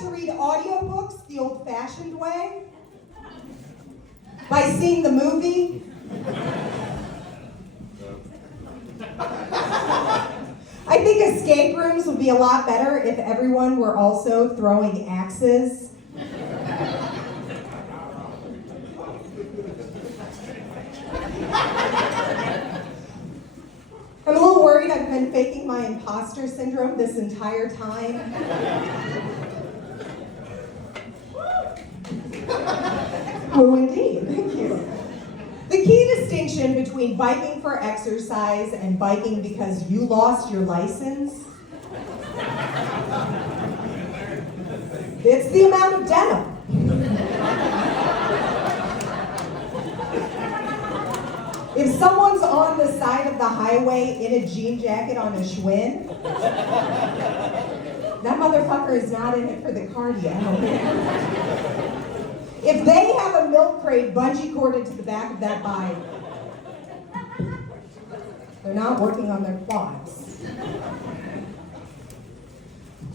like to read audiobooks the old-fashioned way? By seeing the movie? I think escape rooms would be a lot better if everyone were also throwing axes. I'm a little worried I've been faking my imposter syndrome this entire time. Oh, indeed, thank you. The key distinction between biking for exercise and biking because you lost your license, it's the amount of denim. If someone's on the side of the highway in a jean jacket on a Schwinn, that motherfucker is not in it for the cardio. If they have a milk crate bungee corded to the back of that bike, they're not working on their quads.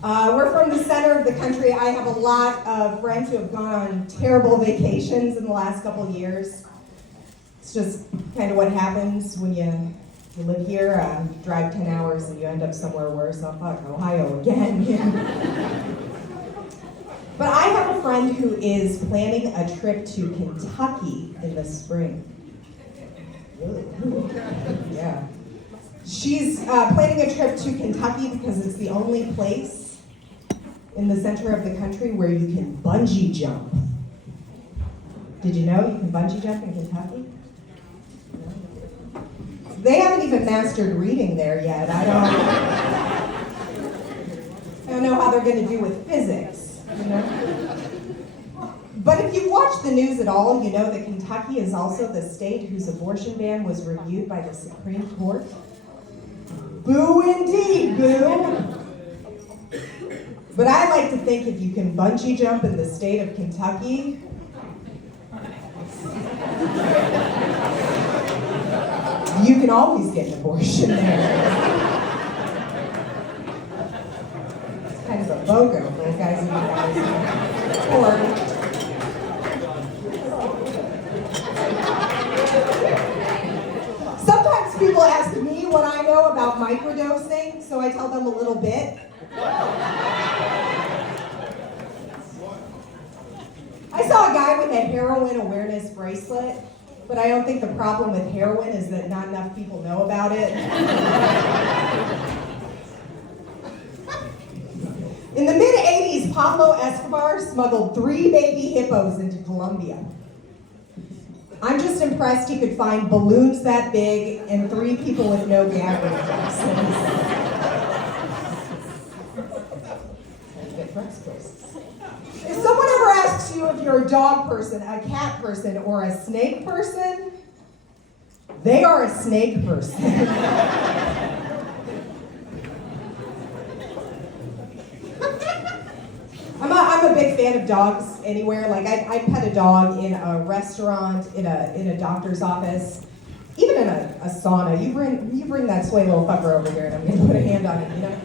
We're from the center of the country. I have a lot of friends who have gone on terrible vacations in the last couple of years. It's just kind of what happens when you live here, drive 10 hours and you end up somewhere worse. Oh, fuck, Ohio again. But I have a friend who is planning a trip to Kentucky in the spring. Yeah. She's planning a trip to Kentucky because it's the only place in the center of the country where you can bungee jump. Did you know you can bungee jump in Kentucky? They haven't even mastered reading there yet. I don't know how they're going to do with physics, you know? But if you watch the news at all, you know that Kentucky is also the state whose abortion ban was reviewed by the Supreme Court. Boo indeed, boo. But I like to think if you can bungee jump in the state of Kentucky, you can always get an abortion there. It's kind of a BOGO for those guys and guys. Or sometimes people ask me what I know about microdosing, so I tell them a little bit. I saw a guy with a heroin awareness bracelet, but I don't think the problem with heroin is that not enough people know about it. In the mid-'80s, Pablo Escobar smuggled 3 baby hippos into Colombia. I'm just impressed he could find balloons that big and 3 people with no gag reflexes. If someone ever asks you if you're a dog person, a cat person, or a snake person, they are a snake person. I'm a big fan of dogs anywhere. Like I pet a dog in a restaurant, in a doctor's office, even in a sauna. You bring that sway little fucker over here and I'm gonna put a hand on it, you know?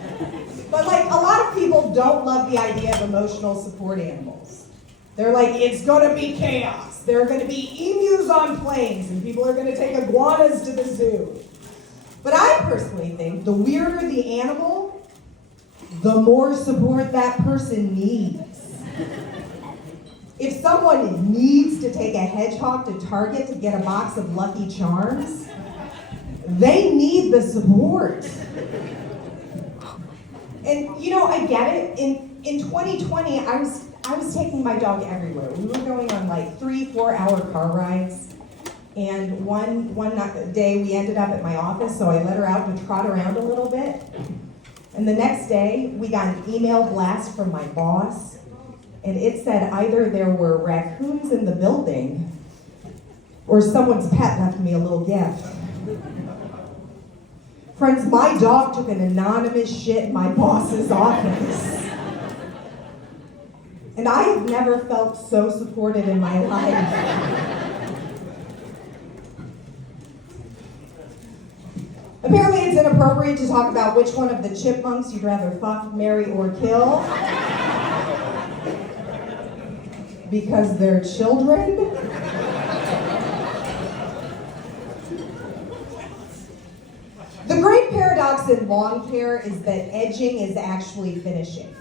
But like a lot of people don't love the idea of emotional support animals. They're like, it's gonna be chaos. There are gonna be emus on planes and people are gonna take iguanas to the zoo. But I personally think the weirder the animal, the more support that person needs. If someone needs to take a hedgehog to Target to get a box of Lucky Charms, they need the support. And you know, I get it. In 2020, I was taking my dog everywhere. We were going on like 3-4 hour car rides. And one day we ended up at my office, so I let her out to trot around a little bit. And the next day, we got an email blast from my boss, and it said either there were raccoons in the building, or someone's pet left me a little gift. Friends, my dog took an anonymous shit in my boss's office. And I have never felt so supported in my life. Apparently it's inappropriate to talk about which one of the chipmunks you'd rather fuck, marry, or kill. Because they're children? The great paradox in lawn care is that edging is actually finishing.